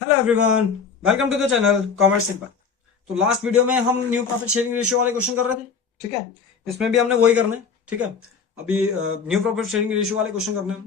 Hello everyone, welcome to the channel commerce simple. तो last video में हम new profit sharing ratio वाले question कर रहे थे। ठीक है, इसमें भी हमने वही करना है। ठीक है, अभी न्यू प्रॉफिट शेयरिंग रेशियो वाले क्वेश्चन करने हैं।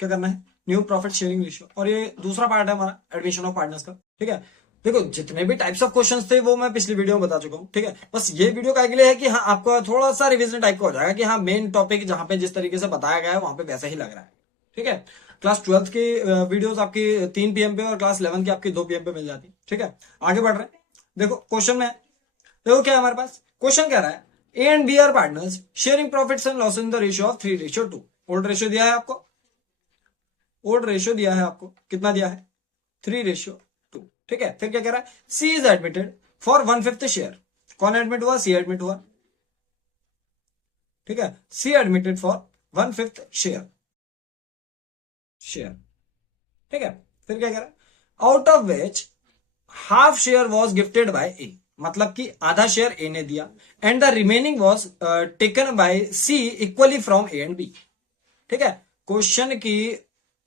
क्या करना है? न्यू प्रॉफिट शेयरिंग रेशियो, और ये दूसरा पार्ट है हमारा एडमिशन ऑफ पार्टनर्स का। ठीक है, देखो जितने भी टाइप्स ऑफ क्वेश्चंस थे वो मैं पिछली वीडियो में बता चुका हूँ। ठीक है, बस ये वीडियो का अगले है कि हाँ आपका थोड़ा सा रिविजन टाइप का हो जाएगा कि हाँ मेन टॉपिक जहां पे जिस तरीके से बताया गया है वहां पे वैसा ही लग रहा है। ठीक है, क्लास 12th की वीडियोस आपकी 3 PM पे और क्लास 11 की आपकी 2 PM पे मिल जाती है। ठीक है, आगे बढ़ रहे हैं। देखो क्वेश्चन में है, देखो क्या है हमारे पास। क्वेश्चन कह रहा है A and B are partners sharing profits and loss in the ratio of 3:2। Old ratio दिया है आपको, ओल्ड रेशियो दिया है आपको, कितना दिया है? 3:2। ठीक है, फिर क्या कह रहा है? C is admitted for 1/5 share. कौन एडमिट हुआ? सी एडमिट हुआ। ठीक है, सी एडमिटेड फॉर 1/5 शेयर। ठीक है, फिर क्या कह रहा है? Out of which half share was gifted by A, मतलब कि आधा शेयर ए ने दिया, and the remaining was taken by C equally from A and B. ठीक है, क्वेश्चन की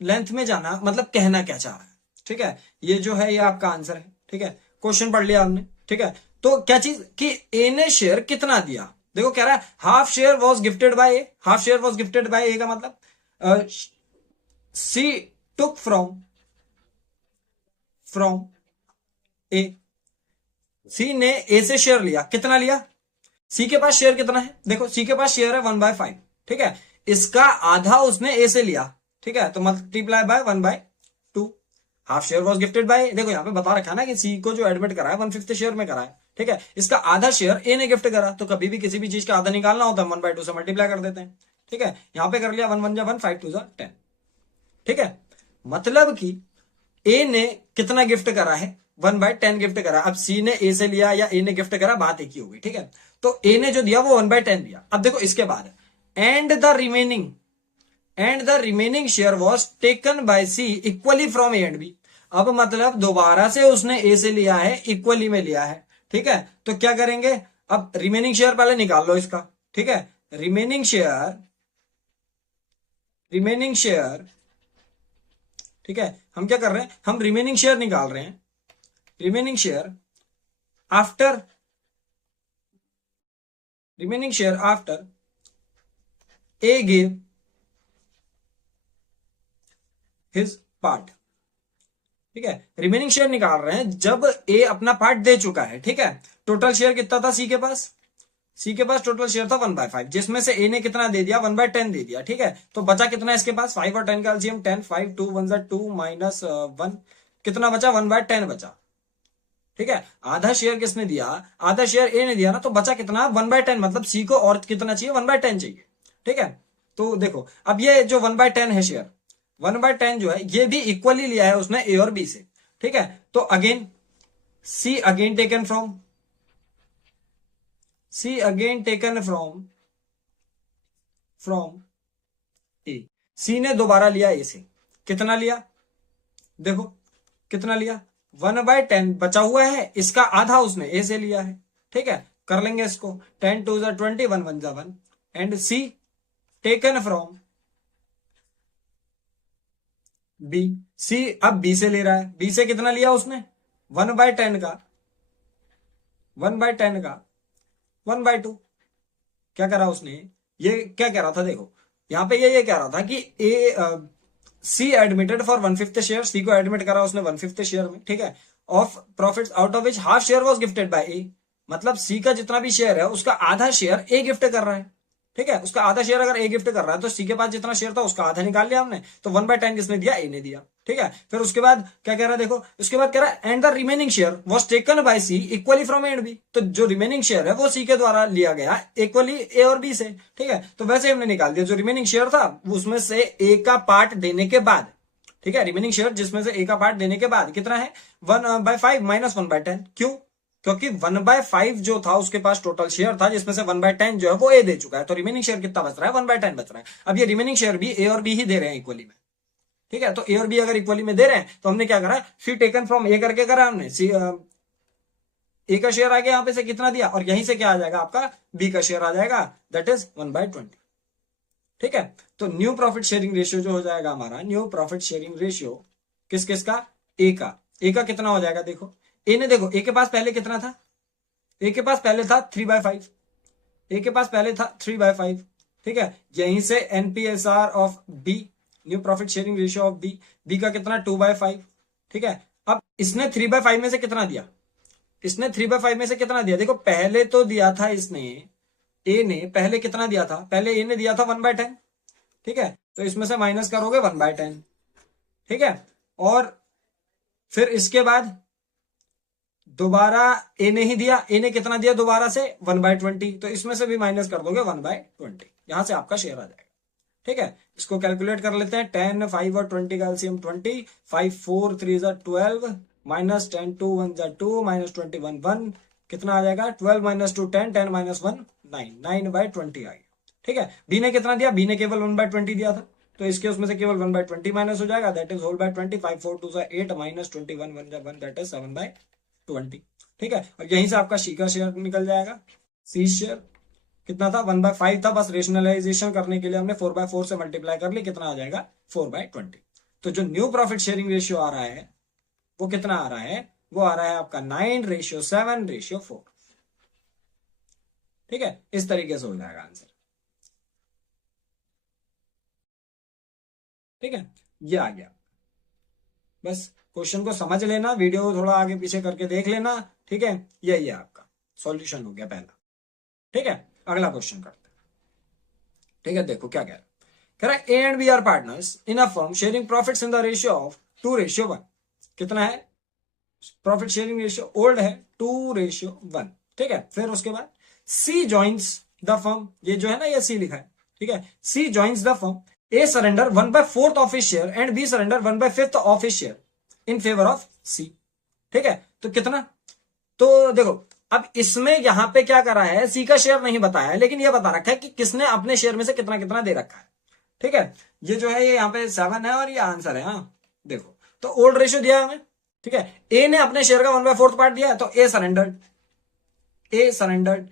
लेंथ में जाना मतलब कहना क्या चाह रहा है। ठीक है, ये जो है ये आपका आंसर है। ठीक है, क्वेश्चन पढ़ लिया आपने। ठीक है, तो क्या चीज कि ए ने शेयर कितना दिया? देखो कह रहा है half share was gifted by A. Half share was gifted by A का मतलब सी टुक फ्रॉम ए। सी ने ए से शेयर लिया, कितना लिया? सी के पास शेयर कितना है? देखो सी के पास शेयर है 1/5। ठीक है, इसका आधा उसने ए से लिया। ठीक है, तो multiply by 1/2। Half share was gifted bye, देखो यहां पे बता रखा है ना कि सी को जो एडमिट करा है 1/5 शेयर में करा है। ठीक है, इसका आधा शेयर ए ने गिफ्ट करा, तो कभी भी किसी भी चीज का आधा निकालना होता है 1/2 से मल्टीप्लाई कर देते हैं। ठीक है, यहां पे कर लिया 1 1 जा 1, 5 2 जा 10। ठीक है, मतलब कि ए ने कितना गिफ्ट करा है? 1/10 गिफ्ट करा। अब सी ने ए से लिया या ए ने गिफ्ट करा, बात एक ही होगी। ठीक है, तो ए ने जो दिया वो 1/10 दिया। अब देखो इसके बाद and the remaining share was taken by C equally from A and B. अब मतलब दोबारा से उसने ए से लिया है, इक्वली में लिया है। ठीक है, तो क्या करेंगे? अब रिमेनिंग शेयर पहले निकाल लो इसका। ठीक है, रिमेनिंग शेयर। ठीक है, हम क्या कर रहे हैं? हम रिमेनिंग शेयर निकाल रहे हैं। Remaining share after a give his part. ठीक है, रिमेनिंग शेयर निकाल रहे हैं जब ए अपना पार्ट दे चुका है। ठीक है, टोटल शेयर कितना था सी के पास? सी के पास टोटल शेयर था 1/5, जिसमें से ए ने कितना दे दिया? 1/10 दे दिया। ठीक है, तो बचा कितना है इसके पास? 5 और 10 का एलसीएम 10, 5 2 1 2 माइनस 1, कितना बचा? 1/10 बचा। ठीक है, आधा शेयर किसने दिया? आधा शेयर ए ने दिया ना, तो बचा कितना? 1/10, मतलब सी को और कितना चाहिए? 1/10 चाहिए। ठीक है, तो देखो अब ये जो 1/10 है शेयर, 1/10 जो है ये भी इक्वली लिया है उसने ए और बी से। ठीक है, तो again C again taken from A. C ने दोबारा लिया ए से, कितना लिया? देखो कितना लिया? 1/10 बचा हुआ है, इसका आधा उसने ए से लिया है। ठीक है, कर लेंगे इसको। 10 2 20, 1 1 1, and C taken from B. C अब बी से ले रहा है, बी से कितना लिया उसने? 1/10 का 1/10 का 1/2। क्या करा उसने? ये क्या कह रहा था? देखो यहां पे ये कह रहा था कि A C admitted for 1/5 share. C को एडमिट करा उसने 1/5 शेयर में। ठीक है, of profits out of which half share was gifted by A, मतलब सी का जितना भी शेयर है उसका आधा शेयर ए गिफ्ट कर रहा है। ठीक है, उसका आधा शेयर अगर ए गिफ्ट कर रहा है तो सी के पास जितना शेयर था उसका आधा निकाल लिया हमने, तो 1/10 किसने दिया? ए ने दिया। ठीक है, फिर उसके बाद क्या कह रहा है? देखो उसके बाद कह रहा है and the remaining share was taken by C equally from A and B. तो जो रिमेनिंग शेयर है वो सी के द्वारा लिया गया इक्वली ए और बी से। ठीक है, तो वैसे हमने निकाल दिया जो रिमेनिंग शेयर था उसमें से ए का पार्ट देने के बाद। ठीक है, रिमेनिंग शेयर जिसमें से ए का पार्ट देने के बाद कितना है? 1/5 माइनस 1/10। क्यों? क्योंकि 1/5 जो था उसके पास टोटल शेयर था, जिसमें से 1/10 जो है वो ए दे चुका है, तो रिमेनिंग शेयर कितना बच रहा है? 1/10 बच रहा है। अब ये रिमेनिंग शेयर भी ए और बी ही दे रहे हैं इक्वली में। ठीक है, तो ए और बी अगर इक्वली में दे रहे हैं तो हमने क्या करा? सी टेकन फ्रॉम ए करके करा हमने। सी ए का शेयर आ गया, यहां पे से कितना दिया, और यहीं से क्या आ जाएगा आपका? बी का शेयर आ जाएगा, दैट इज 1/20। ठीक है, तो न्यू प्रॉफिट शेयरिंग रेशियो जो हो जाएगा हमारा, न्यू प्रॉफिट शेयरिंग रेशियो किस किस का? ए का, ए का कितना हो जाएगा, देखो ए ने, देखो ए के पास पहले कितना था, ए के पास पहले था 3/5, ए के पास पहले था 3/5, ठीक है। यहीं से NPSR of B, new profit sharing ratio of B, B का कितना 2/5, ठीक है। अब इसने 3/5 में से कितना दिया, इसने 3/5 में से कितना दिया, देखो पहले तो दिया था इसने, ए ने पहले कितना दिया था, पहले ए ने दिया था 1/10, ठीक है। तो इसमें से माइनस करोगे 1/10, ठीक है। और फिर इसके बाद दोबारा ए ने ही दिया, ए ने कितना दिया दोबारा से 1/20, तो इसमें से भी माइनस कर दोगे 1/20, यहां से आपका शेयर आ जाएगा, ठीक है। इसको कैलकुलेट कर लेते हैं, 10, 5 और 20 का एलसीएम 20, 5 4 3 12 माइनस 10 2 1 2 माइनस 21 1, कितना आ जाएगा 12 माइनस 2 10, 10 माइनस 1 9, 9/20 आ गया, ठीक है। बी ने कितना दिया, बी ने केवल 1/20 दिया था, तो इसके उसमें से केवल 1/20 माइनस हो जाएगा, that is whole by 20, 5 4 2 8 minus 21 1 1, that is 7/20, ठीक है। और यहीं से आपका सी का शेयर निकल जाएगा, सी शेयर कितना था 1/5 था, बस रेशनलाइजेशन करने के लिए हमने 4/4 से मल्टीप्लाई कर ली, कितना आ जाएगा 4/20। तो जो न्यू प्रॉफिट शेयरिंग रेशियो आ रहा है वो कितना आ रहा है, वो आ रहा है आपका 9:7:4, ठीक है। इस तरीके से हो जाएगा आंसर, ठीक है। ये आ गया, बस क्वेश्चन को समझ लेना, वीडियो थोड़ा आगे पीछे करके देख लेना, ठीक है। यही है आपका सॉल्यूशन हो गया पहला, ठीक है। अगला क्वेश्चन करते हैं, ठीक है। देखो क्या कह रहा है, A and B are partners in a firm sharing profits in the ratio of 2:1, कितना है प्रॉफिट शेयरिंग रेशियो, ओल्ड है 2:1, ठीक है। फिर उसके बाद सी जॉइंस द फर्म, ये जो है ना ये सी लिखा है, ठीक है। C joins the firm, A surrender 1/4 of his share and B surrender 1/5 of his share in favour of C, ठीक है। तो कितना, तो देखो अब इसमें यहां पे क्या करा है, सी का शेयर नहीं बताया है, लेकिन यह बता रखा है कि किसने अपने शेयर में से कितना कितना दे रखा है, ठीक है। ये जो है ये यहाँ पे 7 है और ये आंसर है, हाँ देखो। तो ओल्ड रेशियो दिया है हमें, ठीक है। ए ने अपने शेयर का 1/4 पार्ट दिया है, तो ए सरेंडर्ड, ए सरेंडर्ड,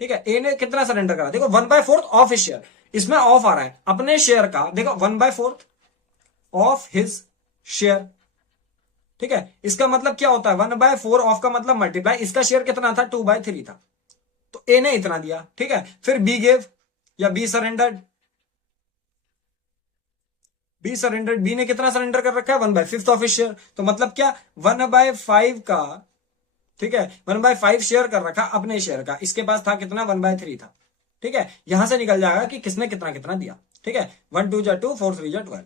ठीक है। ए ने कितना सरेंडर करा, देखो 1/4 ऑफ हिज शेयर, इसमें ऑफ आ रहा है अपने शेयर का, देखो 1/4 ऑफ हिज शेयर, ठीक है। इसका मतलब क्या होता है 1/4 ऑफ का मतलब मल्टीप्लाई, इसका शेयर कितना था 2/3 था, तो ए ने इतना दिया, ठीक है। फिर बी गेव या B surrendered, B surrendered, B ने कितना सरेंडर कर रखा है 1/5 ऑफ हिज शेयर, तो मतलब क्या 1/5 का, ठीक है 1/5 शेयर कर रखा अपने शेयर का, इसके पास था कितना 1/3 था, ठीक है। यहां से निकल जाएगा कि किसने कितना कितना दिया, ठीक है। 1 2 2 4 3 12,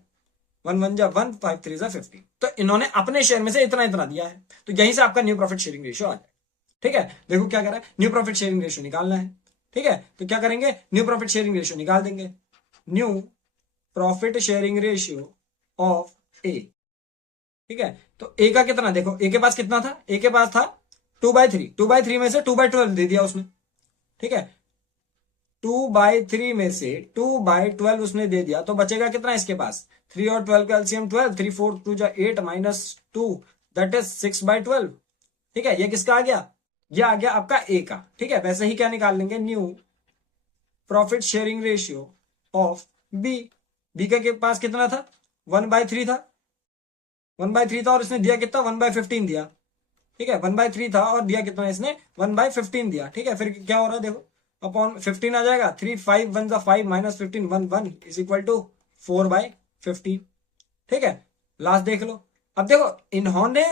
1 1 1 5 3 15, तो इन्होंने अपने शेयर में से इतना इतना दिया है, तो यहीं से आपका न्यू प्रॉफिट शेयरिंग रेशियो आ जाए, ठीक है। देखो क्या कर रहा है, न्यू प्रॉफिट शेयरिंग रेशियो निकालना है, ठीक है। तो क्या करेंगे, न्यू प्रॉफिट शेयरिंग रेशियो निकाल देंगे, new profit sharing ratio of A, ठीक है। तो ए का कितना, देखो ए के पास कितना था, ए के पास था 2/3, 2/3 में से 2/12 दे दिया उसने, ठीक है। 2/3 में से 2/12 उसने दे दिया, तो बचेगा कितना इसके पास, 3 और 12 का एलसीएम 12, 3 4 2 8 माइनस 2, दैट इज 6/12, ठीक है। ये किसका आ गया, ये आ गया आपका ए का, ठीक है। वैसे ही क्या निकाल लेंगे, new profit sharing ratio of B, B के पास कितना था 1/3 था, 1/3 था और इसने दिया कितना 1/15 दिया, ठीक है। 1/3 था और दिया कितना इसने 1/15 दिया, ठीक है। फिर क्या हो रहा है देखो, अपॉन 15 आ जाएगा, 3 5 1 5 माइनस 15 1 1 इज इक्वल टू 4/15, ठीक है। लास्ट देख लो, अब देखो इन्होंने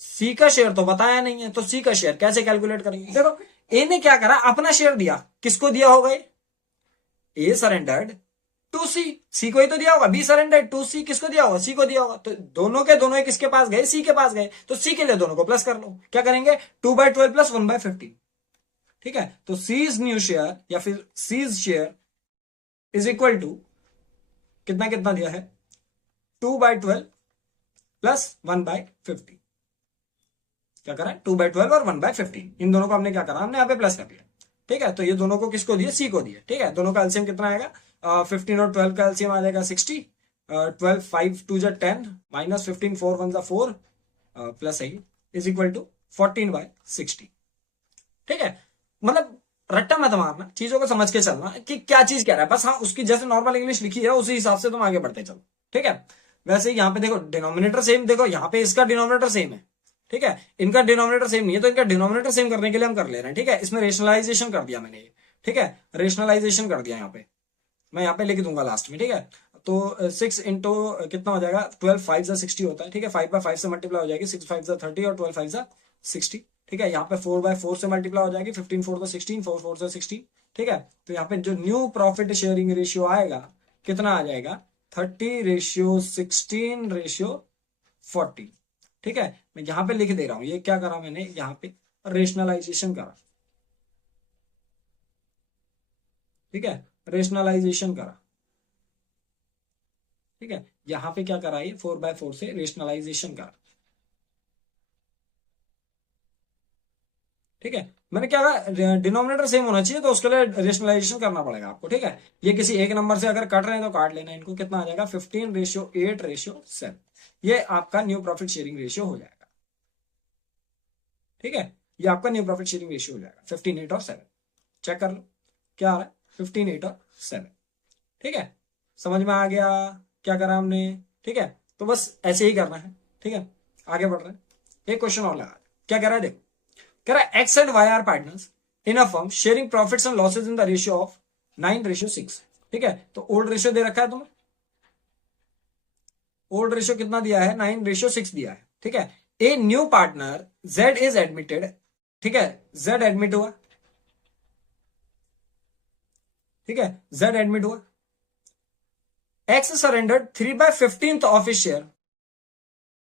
सी का शेयर तो बताया नहीं है, तो सी का शेयर कैसे कैलकुलेट करेंगे, देखो ए ने क्या करा अपना शेयर दिया, किसको दिया होगा, ए सरेंडर्ड टू सी, सी को ही तो दिया होगा, बी सरेंडर टू सी, किसको दिया होगा सी को दिया होगा, तो दोनों के दोनों किसके पास गए, सी के पास गए, तो सी के लिए दोनों को प्लस कर लो, क्या करेंगे 2/12 प्लस 1/15, ठीक है। तो सीज न्यू शेयर या फिर C's share is equal to कितना कितना दिया है 2/12 प्लस 1/15, क्या करा 2/12 और 1/15, इन दोनों को हमने क्या करा, हमने यहाँ पे प्लस कर दिया, ठीक है। तो ये दोनों को किसको दिए, सी को दिए, ठीक है। दोनों का एलसीएम कितना आएगा, 15 और 12 का एलसीएम आ जाएगा 60, 12 5 2 10 माइनस 15 4 1 4 प्लस है इज इक्वल टू 14/60, ठीक है। मतलब रट्टा मत मारना, चीजों को समझ के चलना कि क्या चीज कह रहा है, बस हाँ उसकी जैसे नॉर्मल इंग्लिश लिखी है उसी हिसाब से तुम आगे बढ़ते चलो, ठीक है। वैसे ही यहाँ पे देखो डिनोमिनेटर सेम, देखो यहाँ पे इसका डिनोमिनेटर सेम है, ठीक है, इनका डिनोमिनेटर सेम नहीं है, तो इनका डिनोमिनेटर सेम करने के लिए हम कर ले रहे हैं, ठीक है, इसमें रेशनलाइजेशन कर दिया मैंने ये, ठीक है, रेशनलाइजेशन कर दिया यहाँ पे, मैं यहाँ पे लिख दूंगा लास्ट में, ठीक है। तो 6 इंटू कितना हो जाएगा, 12 5 60 होता है, ठीक है, 5/5 से मल्टीप्लाई हो जाएगी, 6 5 30 और 12 5 60, ठीक है। यहाँ पे 4/4 से मल्टीप्लाई हो जाएगी, 15 4 16, 4 4 16, ठीक है। तो यहाँ पे जो न्यू प्रॉफिट शेयरिंग रेशियो आएगा कितना आ जाएगा, 30:16:40, ठीक है। मैं यहाँ पे लिख दे रहा हूं, ये क्या करा मैंने, यहाँ पे रेशनलाइजेशन करा, ठीक है, रेशनलाइजेशन करा, ठीक है। यहाँ पे क्या करा, ये 4/4 से रेशनलाइजेशन करा, ठीक है। मैंने क्या कहा, डिनोमिनेटर सेम होना चाहिए, तो उसके लिए रेशनलाइजेशन करना पड़ेगा आपको, ठीक है। ये किसी एक नंबर से अगर कट रहे हैं तो काट लेना इनको, कितना आ जाएगा, 15:8:7, ये आपका न्यू प्रॉफिट शेयरिंग रेशियो हो जाएगा, ठीक है। ये आपका न्यू प्रॉफिट शेयरिंग रेशियो हो जाएगा 15:8 और 7, चेक कर लो क्या आ रहा है, 15:8 और 7, ठीक है। समझ में आ गया क्या करा हमने, ठीक है। तो बस ऐसे ही करना है, ठीक है। आगे बढ़ रहे हैं, एक क्वेश्चन और लगा, क्या कह रहा है देखो, कह रहा है X and Y are partners in a firm sharing profits and losses in the ratio of 9:6, ठीक है। तो ओल्ड रेशियो दे रखा है तुम्हें, ओल्ड रेशियो कितना दिया है, 9:6 दिया है, ठीक है। A new partner Z is admitted, ठीक है, जेड एडमिट हुआ, ठीक है, जेड एडमिट हुआ, x surrendered 3/15 of his share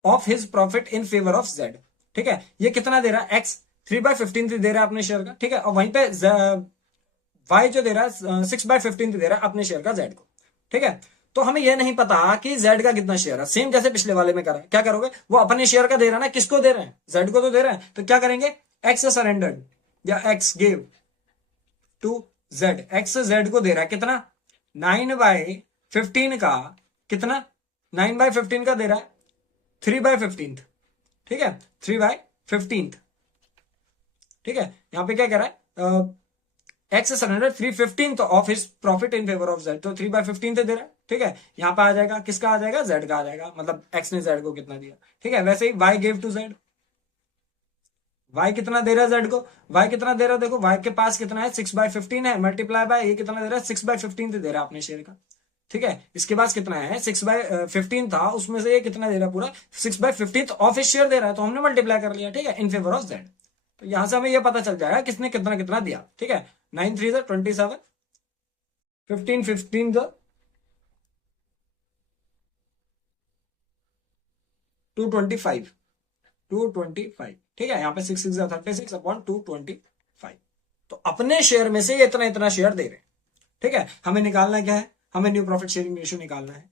of his profit in favour of Z, ठीक है। ये कितना दे रहा है, एक्स 3/15 दे रहा है अपने शेयर का, ठीक है, और वहीं पे वाई जो दे रहा है 6/15 दे रहा है अपने शेयर का जेड को, ठीक है। तो हमें यह नहीं पता कि जेड का कितना शेयर है, सेम जैसे पिछले वाले में करा, क्या करोगे, वो अपने शेयर का दे रहा है ना, किसको दे रहे हैं, जेड को तो दे रहे हैं, तो क्या करेंगे, एक्स सरेंडर्ड या X give to Z, X Z को दे रहा है कितना, 9/15 का, कितना 9/15 का दे रहा है 3/15, ठीक है, 3/15, ठीक है। यहां पे क्या कह रहा है, x surrender 3/15 of his profit in favour of Z, तो 3/15 दे रहा है, ठीक है। यहां पे आ जाएगा, किसका आ जाएगा, जेड का आ जाएगा, मतलब एक्स ने जेड को कितना दिया, ठीक है। वैसे ही Y give to Z, Y कितना दे रहा है जेड को, वाई कितना दे रहा है, देखो वाई के पास कितना है, 6/15 है, मल्टीप्लाई बाय ये कितना दे रहा है, 6/15 दे रहा है अपने शेयर का, ठीक है। इसके पास कितना है, 6/15 था, उसमें से ये कितना दे रहा है, पूरा 6/15 ऑफ शेयर दे रहा है, तो हमने मल्टीप्लाई कर लिया, ठीक है, इन फेवर ऑफ जेड। तो यहां से हमें ये पता चल जाएगा किसने कितना कितना दिया, ठीक है। 9 3 27, 15 15 225, 225, ठीक है। यहाँ पे 6 6 36/225, तो अपने शेयर में से ये इतना इतना शेयर दे रहे हैं, ठीक है। हमें निकालना क्या है, हमें न्यू प्रॉफिट शेयरिंग रेशियो निकालना है,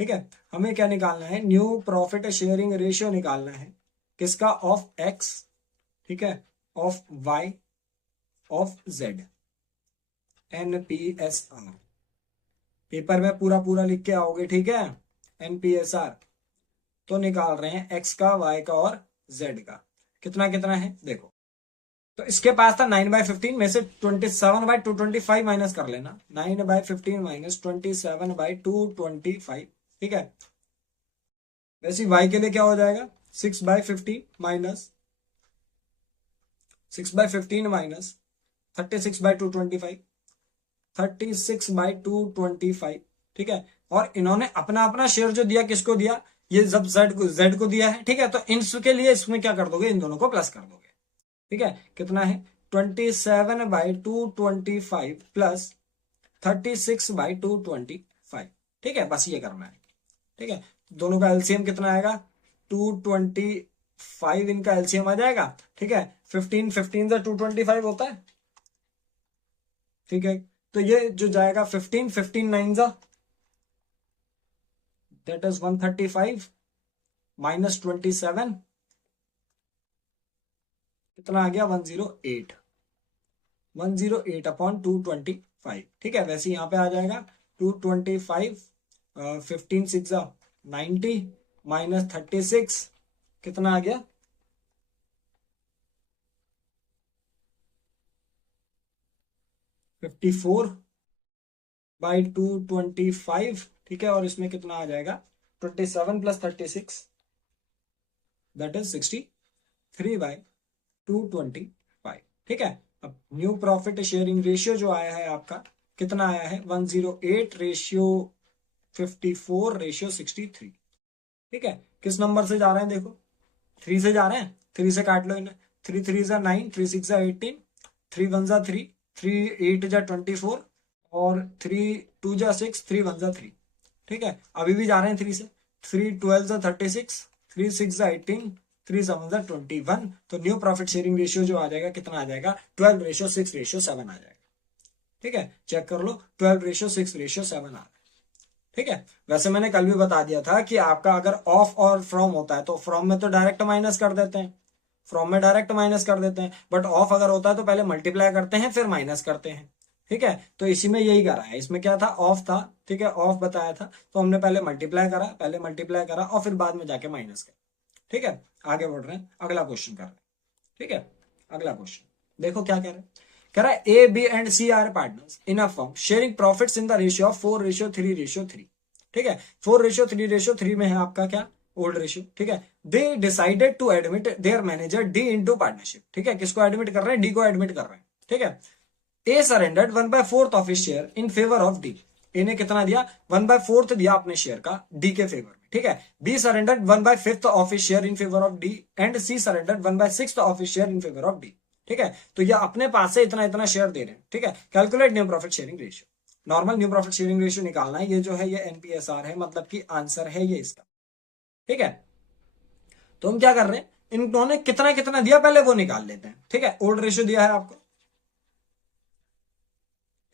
ठीक है। हमें क्या निकालना है, न्यू प्रॉफिट शेयरिंग रेशियो निकालना है, किसका, ऑफ एक्स, ठीक है, of Y, of Z, NPSR, paper में पूरा पूरा लिख के आओगे, ठीक है, NPSR। तो निकाल रहे हैं एक्स का, वाई का और जेड का, कितना कितना है देखो। तो इसके पास था 9/15 में से 27/225 माइनस कर लेना, 9/15 माइनस 27/225, ठीक है। वैसे वाई के लिए क्या हो जाएगा, 6/15 माइनस 36/225, 36/225, ठीक है। और इन्होंने अपना अपना शेयर जो दिया, किसको दिया, ये जब जेड को दिया है, ठीक है। तो इनके लिए इसमें क्या कर दोगे, इन दोनों को प्लस कर दोगे, ठीक है। कितना है, 27/225 प्लस 36/225, ठीक है। बस ये करना है, ठीक है। दोनों का एलसीएम कितना आएगा, 225 इनका एलसीएम आ जाएगा, ठीक है। 15 15 से 225 होता है, ठीक है। तो ये जो जाएगा 15 15 9 जा, दैट इज 135 माइनस 27, कितना आ गया, 108, 108/225, ठीक है। वैसे यहां पे आ जाएगा 225, 15 6 90 माइनस 36, कितना आ गया, 54/225, ठीक है। और इसमें कितना आ जाएगा, 27 प्लस 36 दैट इज 63/225। ठीक है, अब न्यू प्रॉफिट शेयरिंग रेशियो जो आया है आपका कितना आया है 108/54/63। ठीक है, किस नंबर से जा रहे हैं देखो, 3 से जा रहे हैं, 3 से काट लो इन्हें, 3 3 जा 9, 3 6 जा 18, 3 1 जा 3, 3 8 जा 24 और 3 2 जा 6, 3 1 जा 3। ठीक है, अभी भी जा रहे हैं 3 से, 3 12 जा 36, 3 6 जा 18, 3 7 जा 21। तो न्यू प्रॉफिट शेयरिंग रेशियो जो आ जाएगा कितना आ जाएगा 12/6/7 आ जाएगा। ठीक है, चेक कर लो 12/6/7 आ रहा है। ठीक है, वैसे मैंने कल भी बता दिया था कि आपका अगर ऑफ और फ्रॉम होता है तो फ्रॉम में तो डायरेक्ट माइनस कर देते हैं, फ्रॉम में डायरेक्ट माइनस कर देते हैं, बट ऑफ अगर होता है तो पहले मल्टीप्लाई करते हैं फिर माइनस करते हैं। ठीक है, तो इसी में यही करा है, इसमें क्या था ऑफ था। ठीक है, ऑफ बताया था तो हमने पहले मल्टीप्लाई करा और फिर बाद में जाके माइनस करा। ठीक है, आगे बढ़ रहे हैं, अगला क्वेश्चन कर रहे हैं। ठीक है, अगला क्वेश्चन देखो क्या कह रहे हैं, कह रहा है A B and C are partners in a firm sharing profits in the ratio of 4:3:3। ठीक है, 4:3:3 में है आपका क्या ओल्ड रेशियो। ठीक है, they decided to admit their manager D into partnership. ठीक है, किसको एडमिट कर रहे हैं, डी को एडमिट कर रहे हैं। ठीक है, A surrendered 1/4 of his share in favour of D. A ने कितना दिया 1/4 दिया अपने शेयर का डी के फेवर में। ठीक है, B surrendered 1/5 of his share in favour of D and C surrendered 1/6 of his share in favour of D. ठीक है, तो ये अपने पास से इतना इतना शेयर दे रहे हैं। ठीक है, calculate new profit sharing ratio. Normal new profit sharing ratio निकालना है, ये जो है ये एनपीएसआर है, मतलब कि आंसर है ये इसका। ठीक है, तो हम क्या कर रहे हैं, इन्होंने कितना कितना दिया पहले वो निकाल लेते हैं। ठीक है, ओल्ड रेशियो दिया है आपको।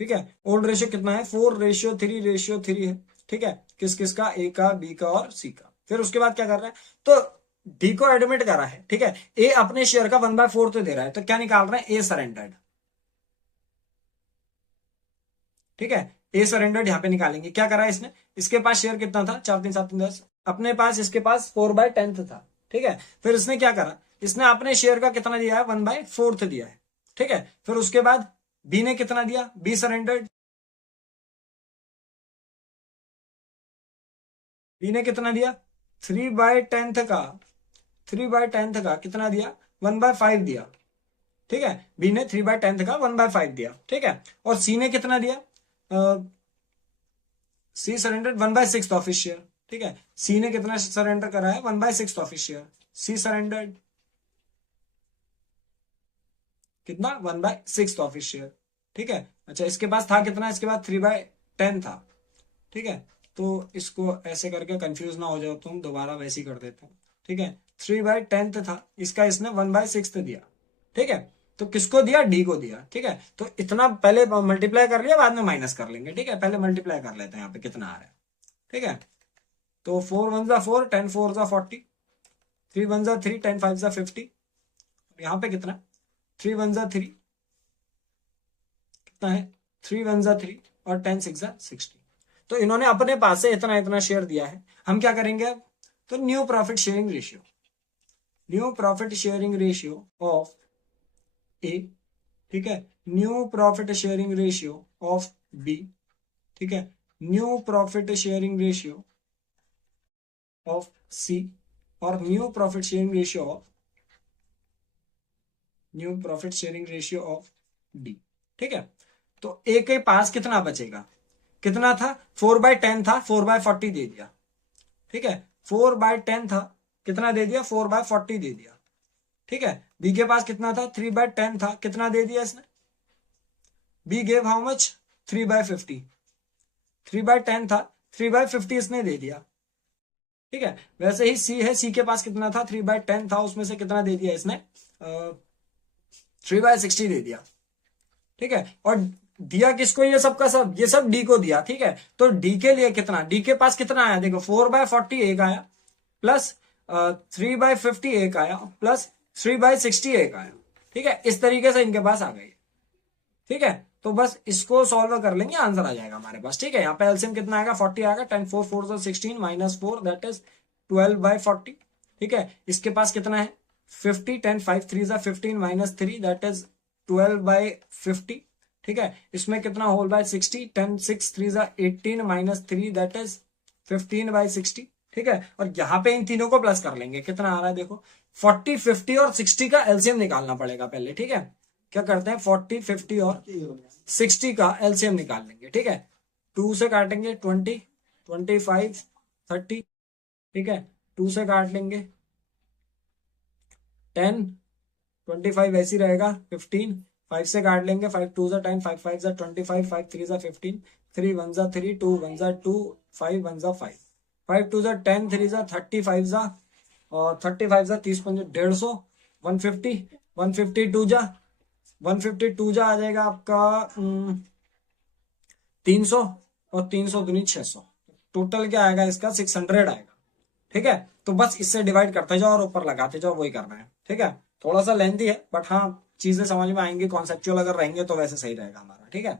ठीक है, ओल्ड रेशियो कितना है 4:3:3 है। ठीक है, किस किस का, ए का, बी का और सी का। फिर उसके बाद क्या कर रहा है, तो डी को एडमिट करा है। ठीक है, ए अपने शेयर का 1/4 तो दे रहा है, तो क्या निकाल रहे हैं ए सरेंडर्ड। ठीक है, ए सरेंडर्ड यहां पे निकालेंगे, क्या करा है इसने, इसके पास शेयर कितना था 4 3 7 3 10, अपने पास इसके पास 4/10 था। ठीक है, फिर इसने क्या करा, इसने अपने शेयर का कितना दिया है 1/4 दिया है। ठीक है, फिर उसके बाद बी ने कितना दिया, बी सरेंडर्ड, बी ने कितना दिया 3/10 का, 3/10 का कितना दिया 1/5 दिया। ठीक है, बी ने 3/10 का 1/5 दिया। ठीक है, और सी ने कितना दिया, C surrender 1/6 of his share. ठीक है, सी ने कितना सरेंडर करा है 1/6 of his share, C surrendered कितना 1/6 ऑफ हिज शेयर। ठीक है, अच्छा इसके पास था कितना, इसके बाद 3/10 था। ठीक है, तो इसको ऐसे करके कंफ्यूज ना हो जाओ तुम, दोबारा वैसे ही कर देते हैं। ठीक है, 3/10 था इसका, इसने 1/6 दिया। ठीक है, तो किसको दिया, डी को दिया। ठीक है, तो इतना पहले मल्टीप्लाई कर लिया, बाद में माइनस कर लेंगे। ठीक है, पहले मल्टीप्लाई कर लेते हैं यहाँ पे कितना आ रहा है। ठीक है, तो 4 1 जा 4, 10 4 जा 40, 3 1 जा 3, 10 5 जा 50, यहाँ पे कितना 3 1 जा 3 कितना है 3 1 जा 3 और 10 6 जा 60। तो इन्होंने अपने पास से इतना इतना शेयर दिया है। हम क्या करेंगे अब, तो new profit sharing ratio, new profit sharing ratio of A. ठीक है, new profit sharing ratio of B. ठीक है, new profit sharing ratio of C और new profit sharing ratio of, new profit sharing ratio of D. ठीक है, तो ए के पास कितना बचेगा, कितना था 4/10 था, 4/40 दे दिया। ठीक है, 4/10 था, कितना दे दिया 4/40 दे दिया। ठीक है, बी के पास कितना था 3/10 था, कितना दे दिया इसने, बी गेव हाउ मच 3/50, 3/10 था, 3/50 इसने दे दिया। ठीक है, वैसे ही सी है, सी के पास कितना था 3/10 था, उसमें से कितना दे दिया इसने 3/60 दे दिया। ठीक है, और दिया किसको, ये सब का सब, ये सब डी को दिया। ठीक है, तो डी के लिए कितना, डी के पास कितना आया देखो 4/40 एक आया, प्लस 3/50 एक आया, प्लस 3/60 एक आया। ठीक है, इस तरीके से इनके पास आ गई। ठीक है, तो बस इसको सॉल्व कर लेंगे, आंसर आ जाएगा हमारे पास। ठीक है, यहाँ पे एलसीएम कितना आएगा 40 आएगा, 10 4 4 16 -4 दैट इज 12/40। ठीक है, इसके पास कितना है 50, 10 5 3 15 -3 दैट इज 12/50। ठीक है, इसमें कितना होल बाय 60, 10 6 3 18 -3 दैट इज 15/60। ठीक है, और यहाँ पे इन तीनों को प्लस कर लेंगे, कितना आ रहा है देखो, 40, 50 और 60 का एलसीएम निकालना पड़ेगा पहले, ठीक है। क्या करते हैं, 40, 50 और 60 का एलसीएम निकाल लेंगे, ठीक है। 2 से काटेंगे 20, 25, 30, ठीक है। 2 से काट लेंगे 10, 25 ऐसी रहेगा, 15, 5 से काट लेंगे, 5 2 जा 10, 5 5 जा 25, 5 3 जा 15, 3 1 जा 3, 2 1 जा 2, 5 1 जा 5, 5 2 जा 10, 3 जा 30, 5 जा और 35 जा 30 5 150, 150, 152 जा 152 जा आ जाएगा आपका 300 और 300 दूनी 600, टोटल क्या आएगा इसका 600 आएगा, ठीक है। तो बस इससे डिवाइड करते जाओ और ऊपर लगाते जाओ, वही करना है, ठीक है। थोड़ा सा लेंथी है बट हाँ चीजें समझ में आएंगी, कॉन्सेप्चुअल अगर रहेंगे तो वैसे सही रहेगा हमारा, ठीक है।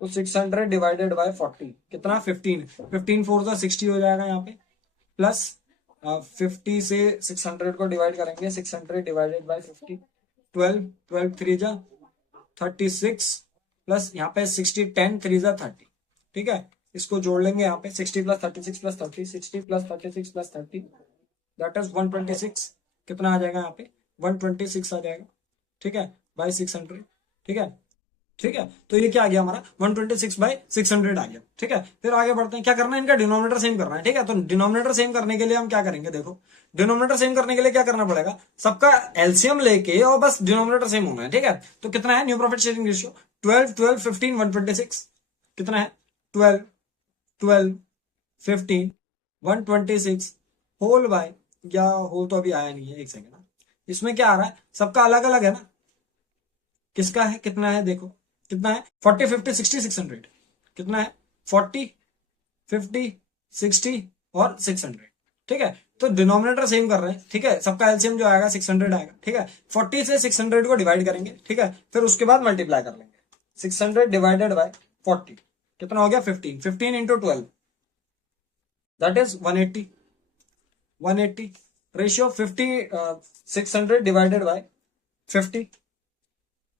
तो 600 डिवाइडेड बाय 40 कितना, 15, 15 4 जा 60 हो जाएगा यहाँ पे, प्लस 50 से 600 को डिवाइड करेंगे, 600 डिवाइडेड बाय 50, 12, 12 3 जा 36, प्लस यहाँ पे 60, 10 3 जा 30, ठीक है। इसको जोड़ लेंगे यहाँ पे, 60 plus 36 plus 30, 60 plus 36 plus 30, that is 126, कितना आ जाएगा यहाँ पे, 126 आ जाएगा, ठीक है, बाई 600, ठीक है। ठीक है, तो ये क्या आ गया हमारा 126 बाई 600 आ गया, ठीक है। फिर आगे बढ़ते हैं, क्या करना है, इनका डिनोमिनेटर सेम करना है, ठीक है। तो डिनोमिनेटर सेम करने के लिए हम क्या करेंगे, देखो डिनोमिनेटर सेम करने के लिए क्या करना पड़ेगा, सबका एलसीएम लेके और बस डिनोमिनेटर सेम होना है, ठीक है। तो कितना है न्यू प्रॉफिट शेयरिंग रेशियो, 12 12 15 126, कितना है 12 12 15 126 होल बाय, या होल तो अभी आया नहीं है, एक सेकेंड, इसमें क्या आ रहा है, सबका अलग अलग है ना, किसका है कितना है देखो, कितना है 40 50 60 600, कितना है 40 50 60 और 600, ठीक है। तो डिनोमिनेटर सेम कर रहे हैं, ठीक है, सबका एलसीएम जो आएगा 600 आएगा, ठीक है। 40 से 600 को डिवाइड करेंगे, ठीक है, फिर उसके बाद मल्टीप्लाई कर लेंगे, 600 डिवाइडेड बाय 40 कितना हो गया 15, 15 into 12 that is 180, 180 ratio 50, 600 divided by 50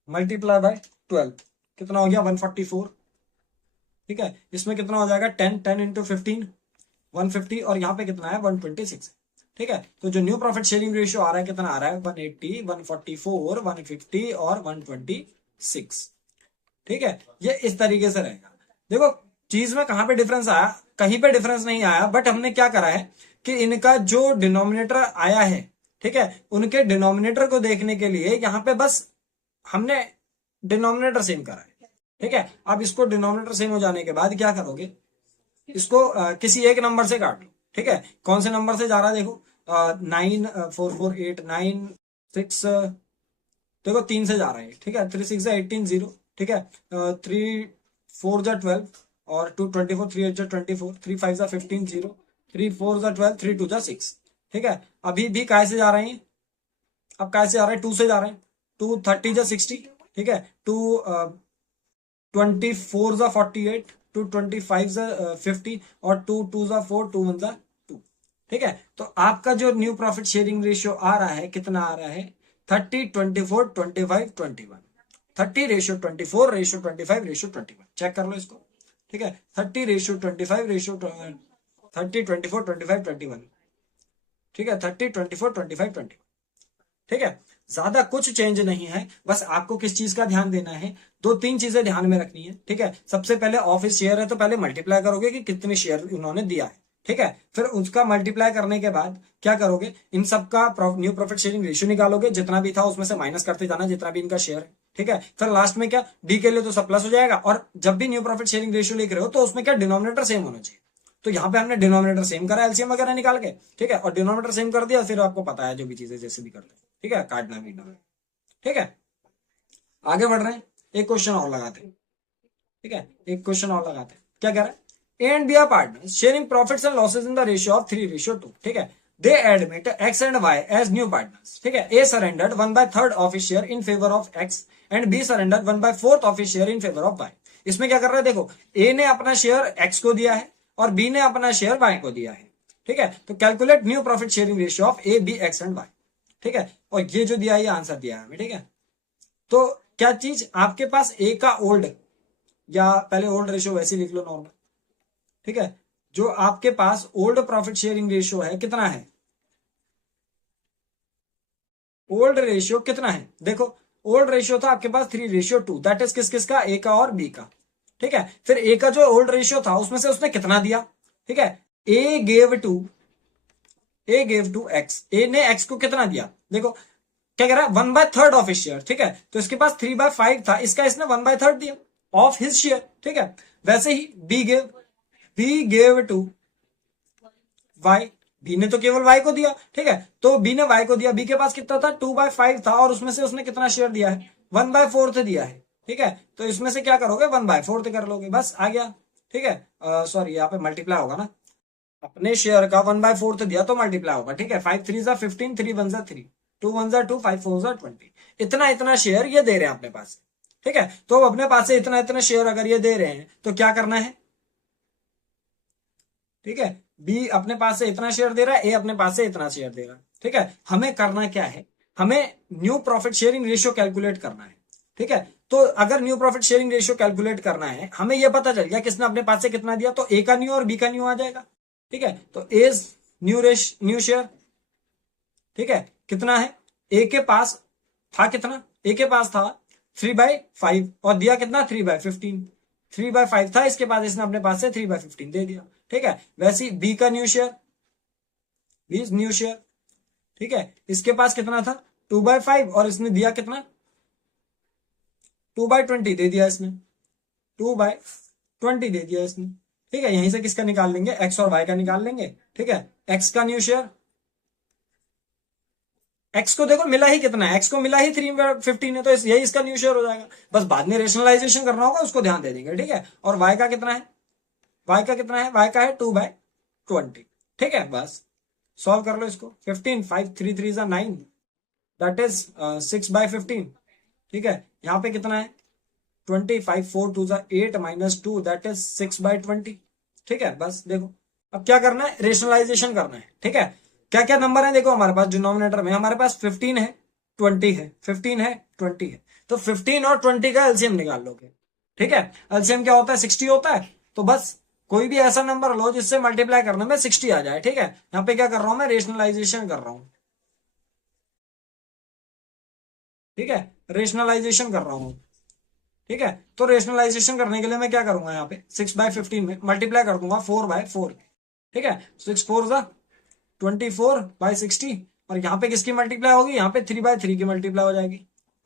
multiply by 12 कितना हो गया 144, ठीक है। इसमें कितना हो जाएगा 10, 10 इंटू 15 150 और यहाँ पे कितना है 126, ठीक है। तो जो न्यू प्रॉफिट शेयरिंग रेशियो आ रहा है कितना आ रहा है 180, 144, 150 और 126, ठीक है। ये इस तरीके से रहेगा। देखो चीज में कहां पे डिफरेंस आया, कहीं पे डिफरेंस नहीं आया, बट हमने क्या करा है कि इनका जो डिनोमिनेटर आया है, ठीक है, उनके डिनोमिनेटर को देखने के लिए यहाँ पे बस हमने डिनोमिनेटर सेम करा है, ठीक है। अब इसको डिनोमिनेटर सेम हो जाने के बाद क्या करोगे, इसको किसी एक नंबर से काट लो, ठीक है। कौन से नंबर से जा रहा है देखो, 9 4 4 8 9 6, देखो 3 से जा रहा है, ठीक है, 3 6 18 0, ठीक है, 3 4 जा 12 और 2 24, 3 8 जा 24, 3 5 जा 15 0, 3 4 जा 12, 3 2 जा 6, ठीक है। अभी भी काय से जा रहे हैं, अब काय से जा रहे हैं 2 से जा रहे हैं, 2 30 जा 60, ठीक है, 2 24 जा 48, 2 25 जा 50 और 2 2 जा 4, 2 1 जा 2, ठीक है। तो आपका जो न्यू प्रॉफिट शेयरिंग रेशियो आ रहा है कितना आ रहा है 30 24 25 21, 30 रेशियो 24 रेशियो 25 रेशियो 21, चेक कर लो इसको, ठीक है। 30 रेशियो 25 रेशियो 30 24 25 21, ठीक है, 30 24 25 21, ठीक है। ज्यादा कुछ चेंज नहीं है, बस आपको किस चीज का ध्यान देना है, दो तीन चीजें ध्यान में रखनी है, ठीक है। सबसे पहले ऑफिस शेयर है तो पहले मल्टीप्लाई करोगे कि कितने शेयर उन्होंने दिया है, ठीक है। फिर उसका मल्टीप्लाई करने के बाद क्या करोगे, इन सबका न्यू प्रॉफिट शेयरिंग रेशियो निकालोगे, जितना भी था उसमें से माइनस करते जाना जितना भी इनका शेयर है, ठीक है। फिर लास्ट में क्या डी के लिए तो सब प्लस हो जाएगा, और जब भी न्यू प्रॉफिट शेयरिंग रेशियो लिख रहे हो तो उसमें क्या डिनोमिनेटर सेम होना चाहिए, तो यहाँ पे हमने डिनोमिनेटर सेम करा एलसीएम वगैरह निकाल के, ठीक है, और डिनोमिनेटर सेम कर दिया, फिर आपको पता है जो भी चीजें जैसे भी करते हैं, ठीक है, काटना पीटना में, ठीक है। आगे बढ़ रहे हैं, एक क्वेश्चन और लगाते हैं, ठीक है, एक क्वेश्चन और लगाते हैं, क्या कह रहा है, A and B are partners sharing profits and losses in the ratio of 3:2, ठीक है। They admit X and Y as new partners, ठीक है। A surrendered 1/3 of his share in favour of X and B surrendered 1/4 of his share in favour of Y. इसमें क्या कर रहा है देखो, ए ने अपना शेयर एक्स को दिया है और बी ने अपना शेयर वाई को दिया है, ठीक है। तो calculate new profit sharing ratio of A B X and Y, ठीक है। और ये जो दिया है ये आंसर दिया है हमें, ठीक है। तो क्या चीज आपके पास ए का ओल्ड, या पहले ओल्ड रेशियो वैसे लिख लो नॉर्मल, ठीक है, जो आपके पास ओल्ड प्रॉफिट शेयरिंग रेशियो है कितना है, ओल्ड रेशियो कितना है, देखो ओल्ड रेशियो था आपके पास 3:2, दैट इज किस किसका, ए का और बी का। ठीक है, फिर ए का जो ओल्ड रेशियो था उसमें से उसने कितना दिया, ठीक है, ए गेव टू एक्स, ए ने एक्स को कितना दिया, देखो क्या कह रहा है, 1/3 ऑफ हिज शेयर। ठीक है, तो इसके पास 3/5 था, इसका इसने 1/3 दिया ऑफ हिज शेयर। ठीक है, वैसे ही B gave to Y, B ने तो केवल वाई को दिया। ठीक है, तो बी ने वाई को दिया, बी के पास कितना था, 2/5 था, और उसमें से उसने कितना शेयर दिया है, 1/4 दिया है। ठीक है, तो इसमें से क्या करोगे, 1/4 कर लोगे, बस आ गया। ठीक है, सॉरी यहाँ पे मल्टीप्लाई होगा ना, अपने शेयर का 1/4 दिया तो मल्टीप्लाई होगा। ठीक है, 5 3 15, 3 1 3, 2 1 2, 5 4 20, इतना इतना शेयर ये दे रहे हैं अपने पास। ठीक है, तो अपने पास से इतना इतना शेयर अगर ये दे रहे हैं तो क्या करना है, ठीक है, बी अपने पास से इतना शेयर दे रहा है, ए अपने पास से इतना शेयर दे रहा है। ठीक है, हमें करना क्या है, हमें new profit sharing ratio calculate करना है। ठीक है, तो अगर new profit sharing ratio calculate करना है, हमें यह पता चल गया किसने अपने पास से कितना दिया, तो ए का न्यू और बी का न्यू आ जाएगा। ठीक है, तो एज न्यू शेयर, ठीक है, कितना है, ए के पास था कितना, ए के पास था 3/5 और दिया कितना, 3/15, 3/5 था इसके पास, इसने अपने पास से 3/15 दे दिया। ठीक है, वैसे बी का न्यू शेयर, ठीक है, इसके पास कितना था, 2/5 और इसने दिया कितना, 2/20 दे दिया इसने, 2/20 दे दिया इसने। ठीक है, यहीं से किसका निकाल लेंगे, एक्स और वाई का निकाल लेंगे। ठीक है, एक्स का न्यू शेयर, एक्स को देखो मिला ही कितना है, एक्स को मिला ही 3/15 है, तो यही इसका न्यू शेयर हो जाएगा। बस बाद में रेशनलाइजेशन करना होगा, उसको ध्यान दे देंगे। ठीक है, और वाई का कितना है, वाई का है 2/20। ठीक है, बस सॉल्व कर लो इसको, 15 5 3 3 9, दैट इज 6/15। ठीक है, यहाँ पे कितना है, 25 4 2 8 -2, दैट इज 6/20। ठीक है, बस देखो अब क्या करना है, रेशनलाइजेशन करना है। ठीक है, क्या क्या नंबर है, देखो हमारे पास डिनोमिनेटर में हमारे पास 15 है, 20 है, 15 है, 20 है, तो 15 और 20 का एलसीएम निकाल लोगे। ठीक है, एलसीएम क्या होता है, 60 होता है, तो बस कोई भी ऐसा नंबर लो जिससे मल्टीप्लाई करने में 60 आ जाए। ठीक है, यहाँ पे क्या कर रहा हूं मैं, रेशनलाइजेशन कर रहा हूं। ठीक है, रेशनलाइजेशन कर रहा हूं। ठीक है, तो रेशनलाइजेशन करने के लिए मैं क्या करूंगा, यहाँ पे 6/15 में मल्टीप्लाई कर दूंगा 4/4। ठीक है, 6 4 24/60, और यहाँ पे किसकी मल्टीप्लाई होगी, यहाँ पे 3/3 की मल्टीप्लाई हो जाएगी,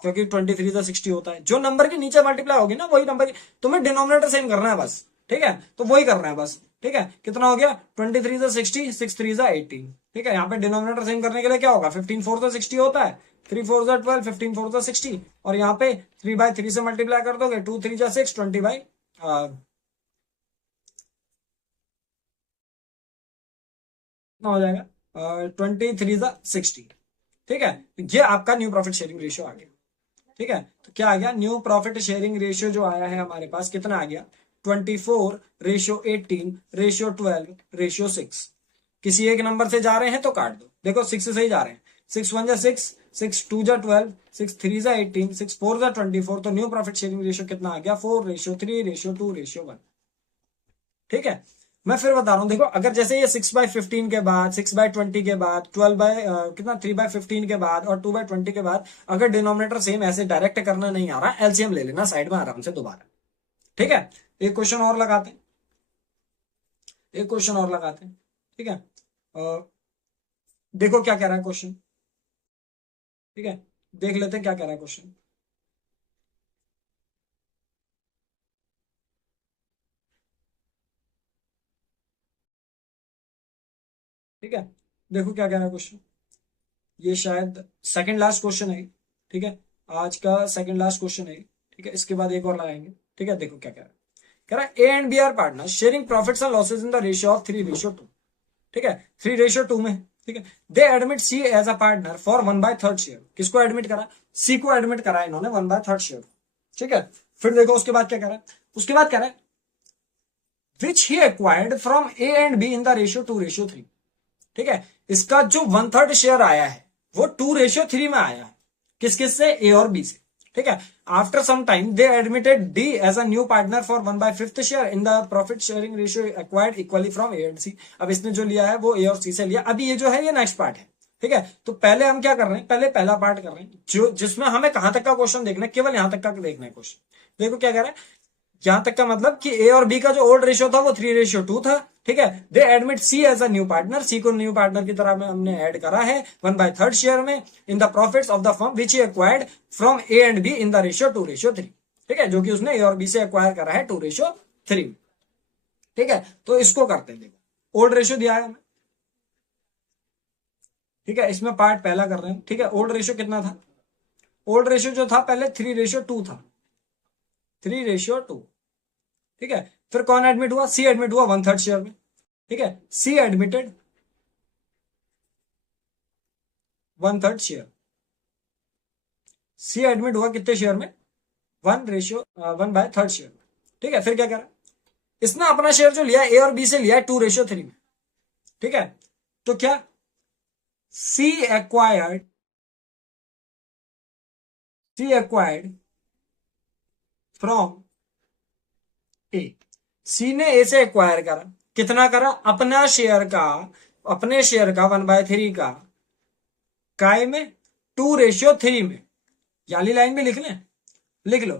क्योंकि 23 होता है। जो नंबर के नीचे मल्टीप्लाई होगी ना वही नंबर, तुम्हें डिनोमिनेटर सेम करना है बस। ठीक है, तो वही करना है बस। ठीक है, कितना हो गया, 23 6 3 18। ठीक है, यहाँ पे डिनोमिनेटर सेम करने के लिए क्या होगा, 15 4 60 होता है, 3 4 12, 15 4 60, और यहाँ पे 3/3 से मल्टीप्लाई कर दोगे, 2 3 6, 20 हो जाएगा, 23 ठीक है, ये आपका न्यू प्रॉफिट शेयरिंग रेशियो आ गया। ठीक है, तो क्या आ गया, न्यू प्रॉफिट शेयरिंग रेशियो जो आया है हमारे पास कितना आ गया, 24:18:12:6। किसी एक नंबर से जा रहे हैं तो काट दो, देखो 6 से ही जा रहे हैं, 6 1 6, 6 2 12, 6 3 18, 6 4 24, तो न्यू प्रॉफिट शेयरिंग रेशियो कितना आ गया, 4:3:2:1। ठीक है, मैं फिर बता रहा हूं, देखो अगर जैसे ये 6/15 के बाद, 6/20 के बाद, 3/15 के बाद और 2/20 के बाद, अगर डिनोमिनेटर सेम ऐसे डायरेक्ट करना नहीं आ रहा, एलसीएम ले लेना साइड में आराम से दोबारा। ठीक है, एक क्वेश्चन और लगाते हैं, ठीक है, देखो क्या कह रहा है क्वेश्चन। ठीक है, देख लेते हैं क्या कह रहा है क्वेश्चन। ठीक है, देखो क्या कह रहा है क्वेश्चन, ये शायद सेकंड लास्ट क्वेश्चन है। ठीक है, आज का सेकंड लास्ट क्वेश्चन है। ठीक है, इसके बाद एक और लगाएंगे। ठीक है, देखो क्या कह रहा है, A and B are partner sharing profits and losses in the ratio of 3:2। ठीक है, 3:2 में। ठीक है, they admit C as a partner for 1/3 share. किसको एडमिट करा, सी को एडमिट करा इन्होंने 1/3 शेयर। ठीक है, फिर देखो उसके बाद क्या कह रहा है, उसके बाद कह रहा है which he acquired from A and B in the ratio 2:3। ठीक है, इसका जो 1/3 शेयर आया है वो 2:3 में आया है, किस किस से, ए और बी से। ठीक है। After some time they admitted D as a new partner for 1/5 share in the profit sharing ratio acquired equally from A and C. अब इसने जो लिया है वो ए और सी से लिया। अभी ये जो है ये नेक्स्ट पार्ट है, ठीक है। तो पहले हम क्या कर रहे हैं, पहले पहला पार्ट कर रहे हैं जो जिसमें हमें कहां तक का क्वेश्चन देखना है, केवल यहां तक का देखना है क्वेश्चन। देखो क्या कह रहा है, यहां तक का मतलब कि ए और बी का जो ओल्ड रेशियो था वो 3:2 था, ठीक है। They admit C as a new partner, C को न्यू पार्टनर की तरह में हमने ऐड करा है 1/3 शेयर में इन the profits of the firm which he acquired from A and B in the ratio 2:3, ठीक है, जो कि उसने ए और बी से एक्वायर करा है 2:3, ठीक है। तो इसको करते हैं, देखो ओल्ड रेशियो दिया है हमें, ठीक है। इसमें पार्ट पहला कर रहे हैं, ठीक है। ओल्ड रेशियो कितना था, ओल्ड रेशियो जो था पहले 3:2 था, 3:2, ठीक है। फिर कौन एडमिट हुआ, सी एडमिट हुआ 1/3 शेयर में, ठीक है। सी एडमिटेड 1/3 शेयर, सी एडमिट हुआ कितने शेयर में, 1/3 शेयर, ठीक है। फिर क्या करा, इसने अपना शेयर जो लिया ए और बी से लिया है 2:3 में, ठीक है। तो क्या सी acquired, C acquired from A, C ने ए से एक्वायर करा, कितना करा, अपना शेयर का, अपने शेयर का 1/3 का काय में 2:3 में। वाली लाइन भी लिख लें, लिख लो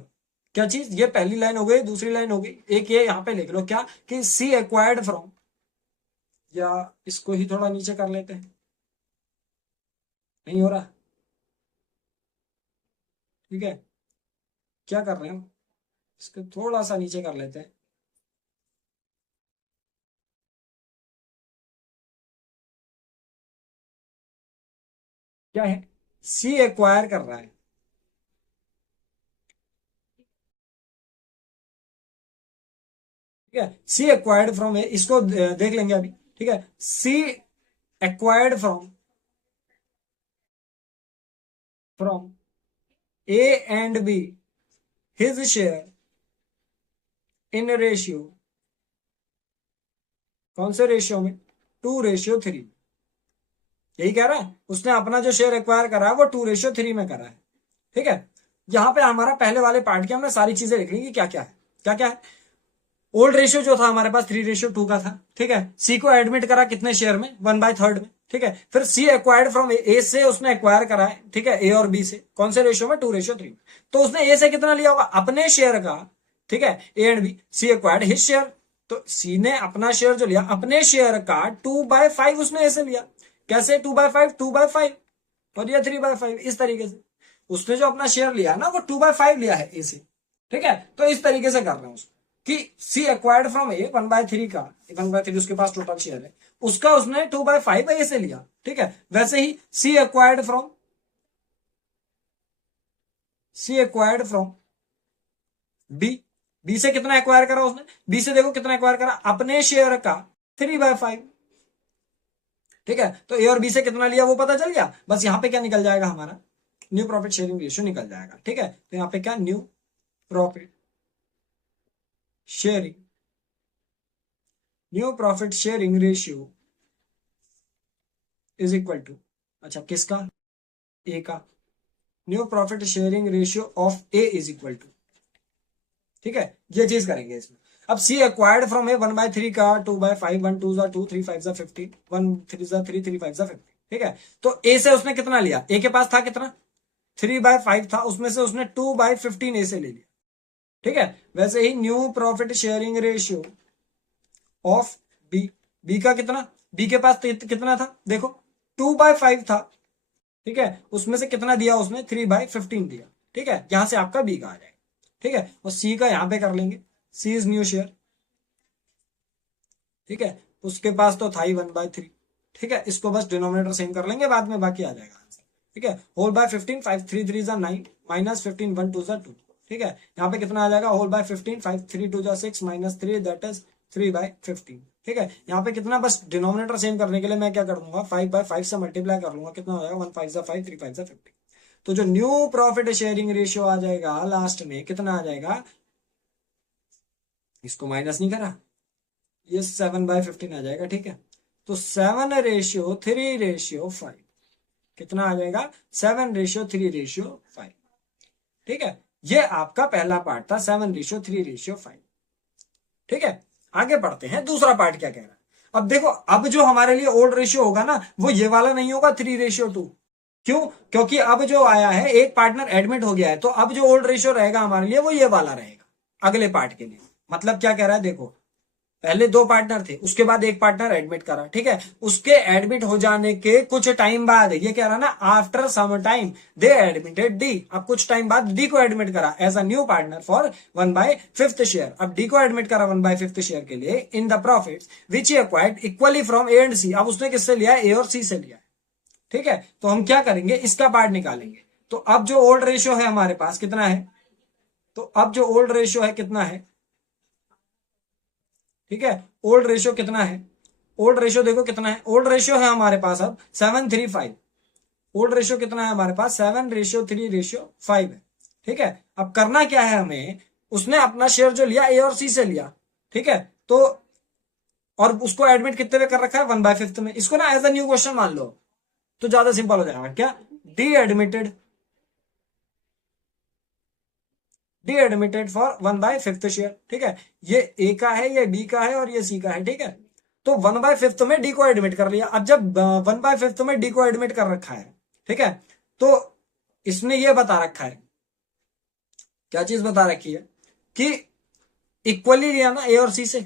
क्या चीज, ये पहली लाइन हो गई, दूसरी लाइन हो गई, एक ये यहां पे लिख लो क्या कि सी एक्वायर्ड फ्रॉम, या इसको ही थोड़ा नीचे कर लेते हैं, नहीं हो रहा, ठीक है। क्या कर रहे हो, इसको थोड़ा सा नीचे कर लेते हैं, क्या है, सी एक्वायर कर रहा है, ठीक है। सी एक्वायर्ड फ्रॉम ए, इसको देख लेंगे अभी, ठीक है। C acquired from A and B his share in ratio, कौन से रेशियो में, 2:3, यही कह रहा है। उसने अपना जो शेयर एक्वायर करा है वो 2:3 में करा है, ठीक है। यहां पे हमारा पहले वाले पार्ट की हमने सारी चीजें लिख ली कि क्या क्या है, क्या क्या है। ओल्ड रेशियो जो था हमारे पास 3:2 का था, ठीक है। सी को एडमिट करा कितने शेयर में, 1/3 में, ठीक है। फिर सी एक्वायर्ड फ्रॉम ए से उसने एक्वायर करा है, ठीक है, ए और बी से, कौन से रेशियो में, 2:3। तो उसने ए से कितना लिया होगा, अपने शेयर का, ठीक है, A and B, C acquired his share, तो सी ने अपना शेयर जो लिया, अपने शेयर का 2/5 उसने ए से लिया, कैसे 2/5, 2/5 और ये 3/5, इस तरीके से उसने जो अपना शेयर लिया ना वो 2/5 लिया है ए से, ठीक है। तो इस तरीके से कर रहे हैं उसको कि सी एक्वायर्ड फ्रॉम ए 1/3 का, 1/3 उसके पास टोटल शेयर है, उसका उसने 2/5 ए से लिया, ठीक है। वैसे ही सी एक्वायर्ड फ्रॉम बी, बी से कितना एक्वायर करा उसने, बी से देखो कितना एक्वायर करा, अपने शेयर का 3/5, ठीक है। तो ए और बी से कितना लिया वो पता चल गया, बस यहां पे क्या निकल जाएगा हमारा, न्यू प्रॉफिट शेयरिंग रेशियो निकल जाएगा, ठीक है। तो यहां पे क्या, new profit sharing, new profit sharing ratio is equal to, अच्छा किसका, ए का, new profit sharing ratio of A is equal to, ठीक है। ये चीज करेंगे इसमें। अब सी एक्वायर्ड फ्रॉम ए 1/3 का 2/5, 1 2 2 3 5 15, 1 3 3 3 5 15, ठीक है। तो ए से उसने कितना लिया, ए के पास था कितना, 3/5 था, उसमें से उसने 2/15 ए से ले लिया, ठीक है। वैसे ही new profit sharing ratio of B, B का कितना, बी के पास कितना था देखो, 2/5 था, ठीक है। उसमें से कितना दिया उसने, 3/15 दिया, ठीक है। यहां से आपका बी का आ जाएगा, ठीक है। और सी का यहां पे कर लेंगे, सी इज न्यू शेयर, ठीक है। उसके पास तो था ही 1/3, ठीक है। इसको बस डिनोमिनेटर सेम कर लेंगे, बाद में बाकी आ जाएगा आंसर, ठीक है। होल बाय 15, 5 3 3 जा 9, -15 1 2 जा 2, ठीक है। यहाँ पे कितना आ जाएगा, होल बाय 15, 5 3 2 जा 6 -3 दैट इज 3/15, ठीक है। यहाँ पे कितना, बस डिनोमिनेटर सेम करने के लिए मैं क्या कर दूंगा, 5/5 से मल्टीप्लाई कर लूंगा, कितना हो जाएगा, 1 5 जा 5 3 5 जा 15। तो जो न्यू प्रॉफिट शेयरिंग रेशियो आ जाएगा लास्ट में कितना आ जाएगा, इसको माइनस नहीं करा, ये 7/15 आ जाएगा, ठीक है। तो 7:3:5 कितना आ जाएगा, 7:3:5, ठीक है, ये आपका पहला पार्ट था 7:3:5। ठीक है, आगे बढ़ते हैं, दूसरा पार्ट क्या कह रहा है। अब देखो, अब जो हमारे लिए ओल्ड रेशियो होगा ना, वो ये वाला नहीं होगा 3:2। क्यों? क्योंकि अब जो आया है, एक पार्टनर एडमिट हो गया है, तो अब जो ओल्ड रेशियो रहेगा हमारे लिए वो ये वाला रहेगा अगले पार्ट के लिए। मतलब क्या कह रहा है, देखो पहले दो पार्टनर थे, उसके बाद एक पार्टनर एडमिट करा, ठीक है, उसके एडमिट हो जाने के कुछ टाइम बाद, ये कह रहा ना after some time they admitted D, अब कुछ टाइम बाद डी को एडमिट करा as a new partner for 1/5 share. अब डी को एडमिट करा 1/5 शेयर के लिए in the profits which he acquired equally from A and C. अब उसने किससे लिया, ए और सी से लिया। ठीक है, तो हम क्या करेंगे, इसका पार्ट निकालेंगे। तो अब जो ओल्ड रेशियो है हमारे पास कितना है, तो अब जो ओल्ड रेशियो है कितना है, ठीक है, ओल्ड रेशियो कितना है, ओल्ड रेशियो देखो कितना है, ओल्ड रेशियो है हमारे पास अब 7:3:5। ओल्ड रेशियो कितना है हमारे पास, 7:3:5 है। ठीक है, अब करना क्या है हमें, उसने अपना शेयर जो लिया ए और सी से लिया, ठीक है, तो और उसको एडमिट कितने में कर रखा है, 1/5 में। इसको ना एज अ न्यू क्वेश्चन मान लो तो ज्यादा सिंपल हो जाएगा। क्या, D admitted, D admitted for 1/5 share. ठीक है, ये ए का है, ये बी का है और ये सी का है। ठीक है, तो 1/5 में डी को एडमिट कर लिया। अब जब 1/5 में डी को एडमिट कर रखा है, ठीक है, तो इसने ये बता रखा है, क्या चीज बता रखी है कि इक्वली लिया ना ए और सी से,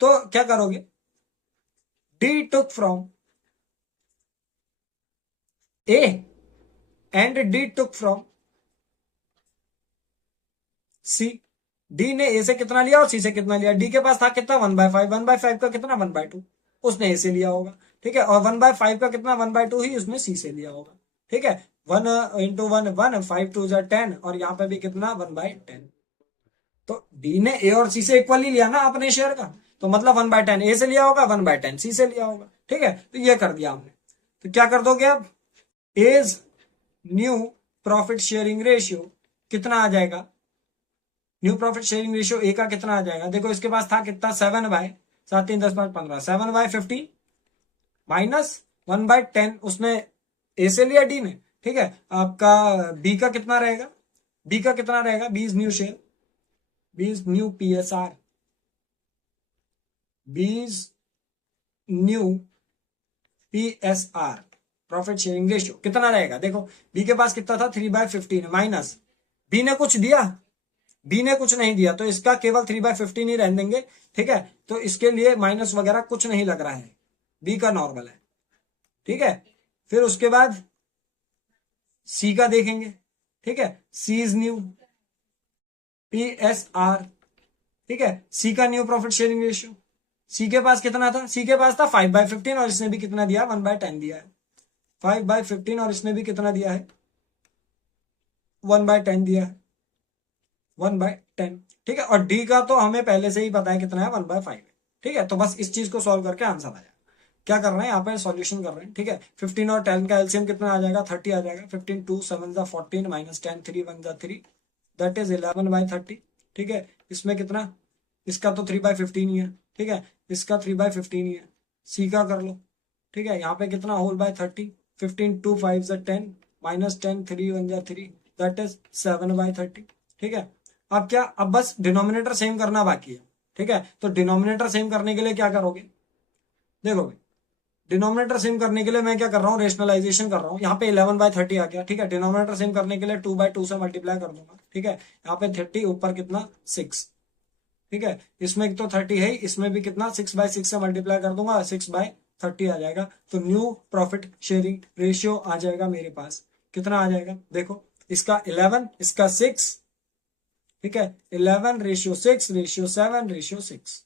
तो क्या करोगे, D took from A and D took from C. D ने ए से कितना लिया और सी से कितना लिया, डी के पास था कितना 1/5, 1/5 का कितना 1/2, उसने ए से लिया होगा। ठीक है, और 1/5 का कितना 1/2 ही उसने सी से लिया होगा। ठीक है, 1 × 1 5 2 10, और यहाँ पे भी कितना 1/10। तो डी ने ए और सी से इक्वली लिया ना अपने शेयर का, तो मतलब 1/10 ए से लिया होगा, 1/10 सी से लिया होगा। ठीक है, तो ये कर दिया हमने। तो क्या कर दोगे अब, as new profit sharing ratio कितना आ जाएगा, new profit sharing ratio A का कितना आ जाएगा, देखो इसके पास था कितना 7/7 3 10 5 15, 7/15 माइनस 1/10 उसने ए से लिया डी ने। ठीक है, आपका बी का कितना रहेगा, बी का कितना रहेगा, B is new share, B is new PSR, B is new PSR profit sharing ratio कितना रहेगा। देखो बी के पास कितना था 3/15 माइनस, बी ने कुछ दिया, बी ने कुछ नहीं दिया, तो इसका केवल 3/15 ही रहने देंगे। ठीक है, तो इसके लिए माइनस वगैरह कुछ नहीं लग रहा है, बी का नॉर्मल है। ठीक है, फिर उसके बाद सी का देखेंगे। ठीक है, सी इज न्यू PSR। ठीक है, सी का न्यू प्रॉफिट शेयरिंग रेशियो, सी के पास कितना था, सी के पास था 5/15 और इसने भी कितना दिया 1/10 दिया है, 5/15 और इसने भी कितना दिया है 1/10 दिया है, 1/10। ठीक है, और डी का तो हमें पहले से ही पता है कितना है 1/5। ठीक है, तो बस इस चीज को सॉल्व करके आंसर आया। क्या कर रहे हैं यहाँ पे, सॉल्यूशन कर रहे हैं। ठीक है, 15 और 10 का एलसीएम कितना आ जाएगा, 30 आ जाएगा। 15 2 7 14 माइनस 10 3 1 3, दैट इज 11/30। ठीक है, इसमें कितना, इसका तो 3/15 ही है। ठीक है, इसका 3/15 ही है। सी का कर लो। ठीक है, यहाँ पे कितना whole by 30, 15 2 5 10 minus 10 3 1 3, that is 7/30। ठीक है, अब क्या, अब बस डिनोमिनेटर सेम करना बाकी है। ठीक है, तो डिनोमिनेटर सेम करने के लिए क्या करोगे, देखो भाई, डिनोमिनेटर सेम करने के लिए मैं क्या कर रहा हूँ, रेशनलाइजेशन कर रहा हूँ। यहाँ पे 11/30 आ गया। ठीक है, डिनोमिनेटर सेम करने के लिए 2/2 से मल्टीप्लाई कर दूंगा। ठीक है, यहाँ पे 30 ऊपर कितना 6। ठीक है, इसमें तो 30 है, इसमें भी कितना 6/6 से मल्टीप्लाई कर दूंगा, 6/30 आ जाएगा। तो न्यू प्रॉफिट शेयरिंग रेशियो आ जाएगा मेरे पास, कितना आ जाएगा, देखो इसका 11, इसका 6। ठीक है, 11:6:7:6,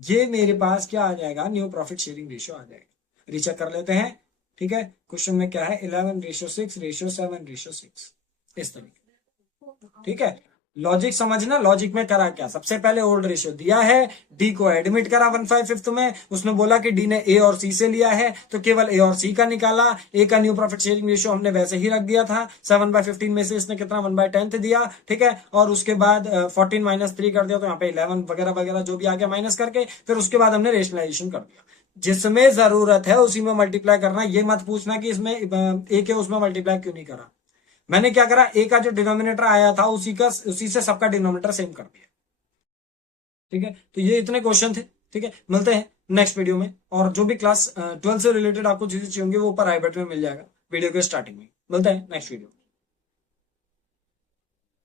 ये मेरे पास क्या आ जाएगा, न्यू प्रॉफिट शेयरिंग रेशियो आ जाएगा। रीचेक कर लेते हैं। ठीक है, क्वेश्चन में क्या है, 11:6:7:6, इस तरीके। ठीक है, लॉजिक समझना, लॉजिक में करा क्या, सबसे पहले ओल्ड रेशियो दिया है, डी को एडमिट करा 1/5 में, उसने बोला कि डी ने ए और सी से लिया है, तो केवल ए और सी का निकाला। ए का न्यू प्रॉफिट शेयरिंग रेशियो हमने वैसे ही रख दिया था, 7/15 में से इसने कितना 1/10 दिया। ठीक है, और उसके बाद 14 माइनस 3 कर दिया, तो यहाँ पे 11 वगैरह वगैरह जो भी आ गया माइनस करके, फिर उसके बाद हमने रेशनलाइजेशन कर दिया। जिसमें जरूरत है उसी में मल्टीप्लाई करना, ये मत पूछना कि इसमें एक है उसमें मल्टीप्लाई क्यों नहीं करा। मैंने क्या करा, ए का जो डिनोमिनेटर आया था उसी से सबका डिनोमिनेटर सेम कर दिया। ठीक है, तो ये इतने क्वेश्चन थे। ठीक है, मिलते हैं नेक्स्ट वीडियो में, और जो भी क्लास 12 से रिलेटेड आपको चीजें चाहिए होंगी वो ऊपर आई बटन में मिल जाएगा वीडियो के स्टार्टिंग में। मिलते हैं नेक्स्ट वीडियो।